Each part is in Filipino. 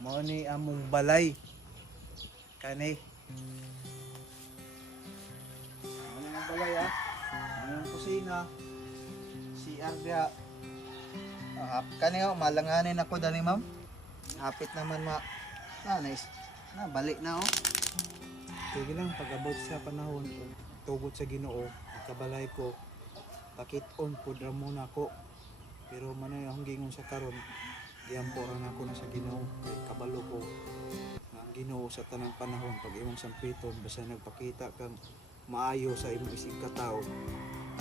Mao ni among balay kani. Ano ang balay Ano ang kusina? CR dia. Kani malanganin ako dani ma'am. Hapit naman nice. Balik na Sige lang pag-abot sa panahon tugot sa Ginoo, kabalay ko pakit-on pud ra muna ko. Pero manay akong gingon sa karon, giamporan ako na sa Ginoo kay kabalo ko nga ang Ginoo sa tanang panahon pag imong sampiton basta nagpakita kang maayo sa imong isig ka tawo,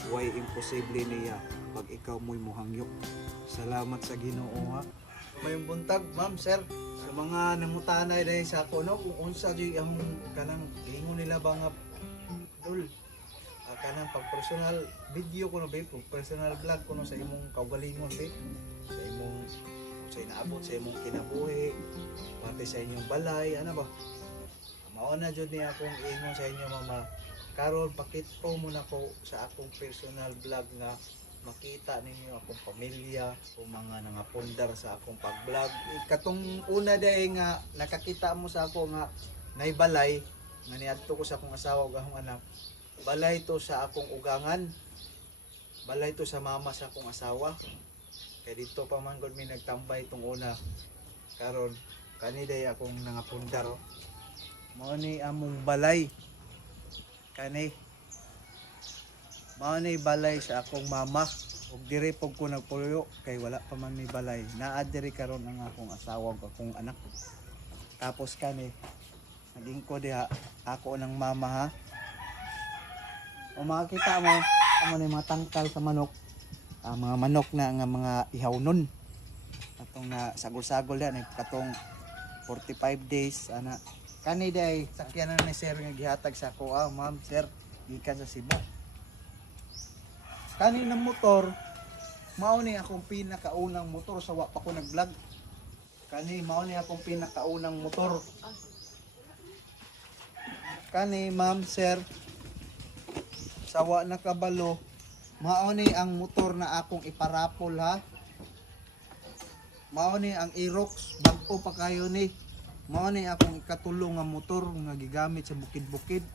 way imposible niya pag ikaw mo'y muhangyok. Salamat sa Ginoo Mayong buntag, ma'am, sir, sa mga namutanay dahil sa ako, kung unsa di ang kanang ingon nila ba nga dul kanang pag personal video ko na ba, personal vlog ko sa imong kaugalingon ba, sa imong sa inaabot sa imong kinabuhi, pati sa inyong balay, ano ba? Mao na jud ni akong ingon sa inyo, mama. Karon pakit-o muna ko sa akong personal vlog nga makita ninyo akong pamilya o mga nangapundar sa akong pag-vlog. Katong una dahil nga nakakita mo sa ako nga naibalay nga niadto ko sa akong asawa ug akong anak. Balay to sa akong ugangan. Balay to sa mama sa akong asawa. Kay dito pa man gud mi nagtambay tong una. Karon kani day akong nangapundar. Mao ni among balay. Kani mao ni balay sa akong mama ug diri pug ko nagpuyo kay wala pa man may balay. Naa diri karon ang akong asawa ug akong anak. Tapos kani naging ko diha ako ng mama O makikita mo ni mga tangkal sa manok. Mga manok na nga mga ihawnon. Atong na sagol-sagol yan katong 45 days ana. Kani day sakyanan ni sir nga gihatag sa ako. Ma'am, sir, gikan sa Cebu. Kani ng motor, mao ni akong pinakaunang motor sa wa pa ko nag-vlog. Kani mao ni akong pinakaunang motor. Kani ma'am, sir, sa wa nakabalo, mao ni ang motor na akong iparapol Mao ni ang Aerox, bag-o pa kayo ni. Mao ni akong ikatulong nga motor nga gigamit sa bukid-bukid.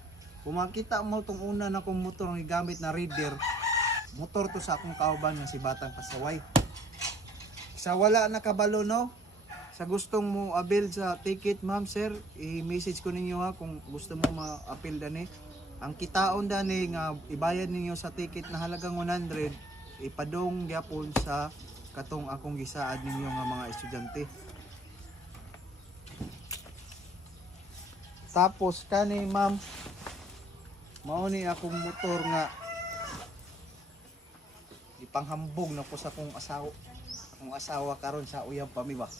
Kung makita mo tong una na kong motor nga gigamit na Raider, motor to sa akong kauban nga si Batang Pasaway. Sa wala nakabalo sa gustong mo abil sa ticket, ma'am, sir, i-message ko ninyo kung gusto mo ma-apil dani. Ang kitaon dani nga ibayad ninyo sa ticket na halagang 100, ipadong gyapon sa katong akong gisaad ninyo nga mga estudyante. Tapos kani ma'am, mao ni akong motor nga ipanghambog na ko sa akong asawa karon sa uyab pa mi ba.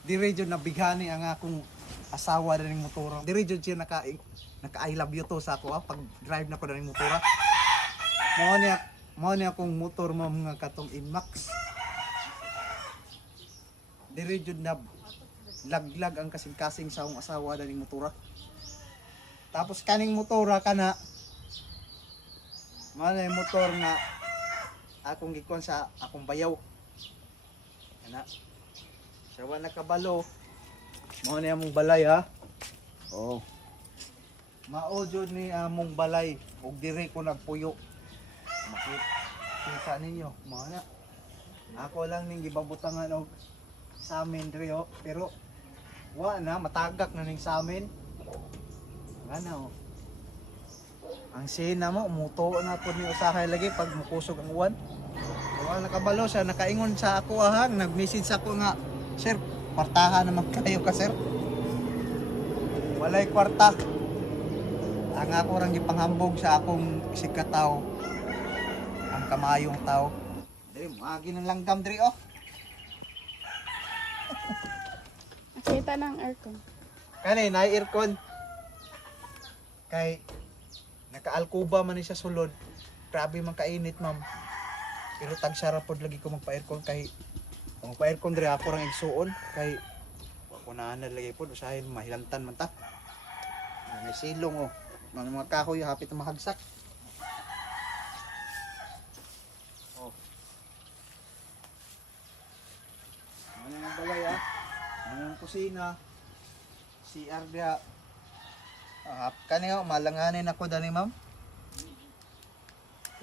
Dire jud nabighani ang akong asawa daning motor. Dire jud siya naka I love you to sa ako pag drive na ko daning motor. Mao ni akong motor ma'am nga katong Inmax. Dire jud na laglag ang kasing-kasing sa akong asawa daning motor. Tapos kaning motora kana mao ni motor nga akong gikon sa akong bayaw. Ana. Sa wa nakabalo, mao ni among balay Mao jud ni among balay ug diri ko nagpuyo. Makita ninyo, mao na. Ako lang ning gibabutangan og samin diri pero wa na matagak na ning samin. Ngano? Ang sina mo muto na pud ni usahay lagi pag mukusog ang uwan. So, wala nakabalo siya, nakaingon sa ako nag-message sa ako nga, sir, kwartahan naman kayo ka, sir. Walay kwarta. Ang ako rang gipanghambog sa akong sikataw. Ang kamayong tao. Dili maagi ng langgam diri Nakita ng aircon. Kani na aircon. Kay naka-alkuba man ni sa sulod. Grabe man kainit, ma'am. Pero tagsara pod lagi ko magpa-aircon kay kung magpa-aircon diri ako rang igsuon kay wa ko na lagi pod usahay mahilantan man ta. May silong mga kahoy hapit na mahagsak. Ano yung balay kusina, CR diha. Kaniyo malanganin ako dani ma'am.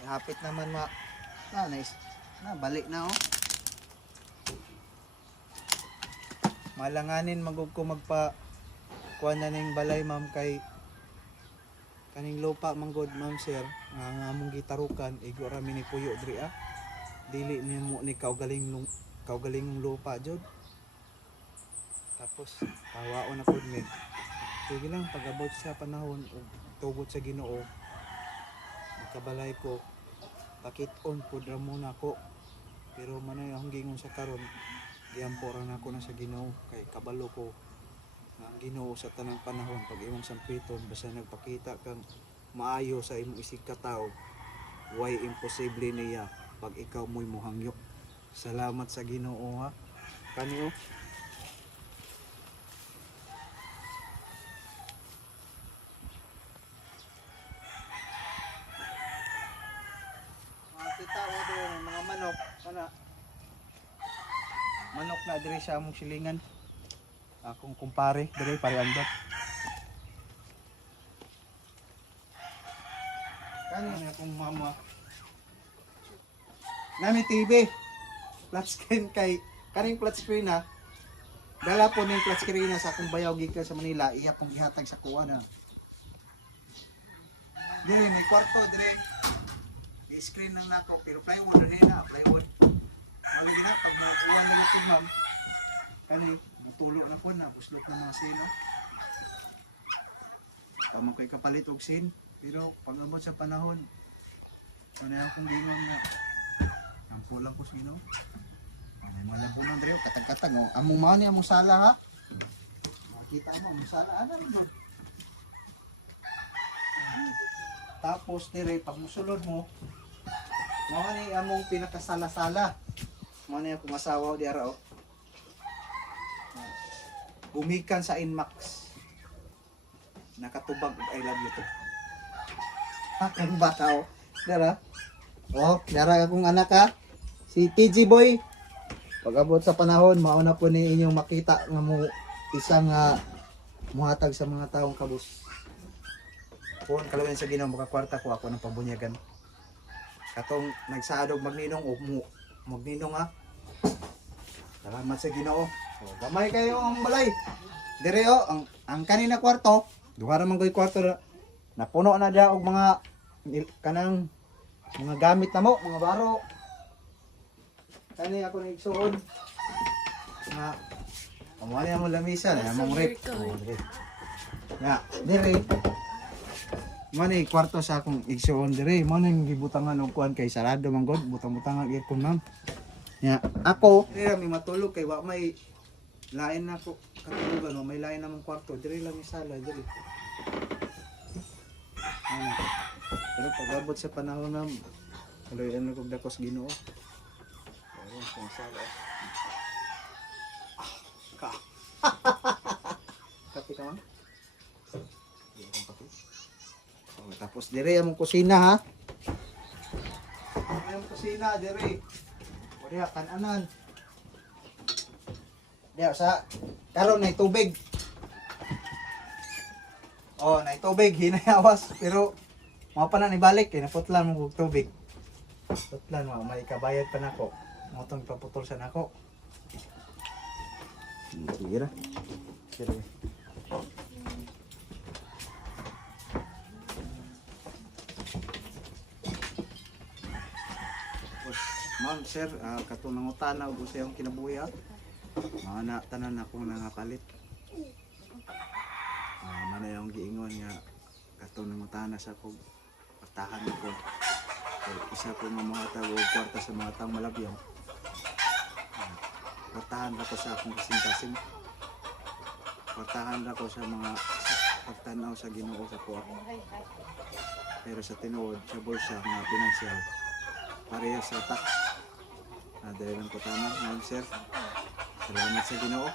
Hapit naman nice. Balik na oh. Malanganin magug ko magpa kuha na ning balay ma'am kay kaning lupa manggod ma'am sir nga among gitarukan igo ra mi ni puyo diri ah. Dili nimo ni kaugalingong lupa jud. Tapos tawaon na pud mi. Sige lang pag-abot sa panahon ug tugot sa Ginoo. Makabalay ko pakit-on pud ra muna ko. Pero manay akong gingon sa karon giampo ra nako na sa Ginoo kay kabalo ko nga ang Ginoo sa tanang panahon pag imong sampiton basta nagpakita kang maayo sa imong isig ka tawo way imposible niya pag ikaw mo'y muhangyok. Salamat sa Ginoo ha. Kaniyo makita mo doon mga manok manok na diri sa among silingan. Akong kumpare diri pare andot. Kani akong mama. Nami TV. Flat screen kay kaning flat screen na. Dala po ning flat screen na sa akong bayaw gikan sa Manila, iya pong gihatag sa kuha na. Dili may kwarto diri. I-screen lang nako pero plywood na plywood. Malagi na pag makuha na ito ma'am. Kani tulo na po na buslot ng mga sino. Tama ko'y kapalit og sin. Pero pag-abot sa panahon, ano akong gingon nga, ang pulang ko sino. May mga lampunan rin, katag-katag. Among mga niya, among sala ha. Makita mo, among sala. Ano rin doon? Tapos, dire, pag musulod mo, mga ni among pinakasala-sala. Mga niya akong asawa di araw. Gumikan sa Inmax. Nakatubag I love you to. Ang bata oh. Dara. Oh, dara akong anak ha. Si TG Boy. Pag-abot sa panahon, mauna po ni inyong makita nga mo isang muhatag sa mga taong kabus. Kung kalawin sa Ginoo makakwarta ko ako ng pabunyagan. Katong nagsaadog magninong o magninong ha. Salamat sa Ginoo. Oh, gamay kayo ang balay. Dire oh, ang kanina kwarto, duha ra man koy kwarto napuno na dia og mga kanang mga gamit na mo, mga baro. Kani ako nigsuon. Nga amali mo lamisa na among rep. Ya, dire. Mani kwarto sa akong igsuon dire. Mo ning gibutangan og kuan kay sarado man god, butang-butangan gyud kun ma'am. Ya, ako dire mi matulog kay wa may lain na ko katulugan o may lain namang kwarto diri lang isala diri. Pero pag-abot sa panahon na kaloyan na kog dakos Ginoo. Ayun sa sala. Ka. Kape ka man? Oh, tapos diri among kusina ha. Among kusina diri. O diha kan-anan. Diya sa karon na tubig. Oh, na tubig hinayawas pero mao pa na ni balik kay naputlan mo og tubig. Putlan mo may kabayad pa nako. Mo tong paputol sa nako. Tira. Tira. Ma'am, sir, katong nangutana og sa iyong kinabuhi ha. Na tanan akong nangapalit. Mana yung giingon nga katong nangutana sa kog patahan ko. Isa ko mamuhatag og kwarta sa mga taong malabyaw. Kwartahan ako sa akong kasing-kasing. Kwartahan ako sa mga pagtanaw sa Ginoo sa kuha. Pero sa tinuod sa bulsa nga pinansyal pareha sa tax. Dahil lang ko tama, ma'am sir. Salamat sa Ginoo.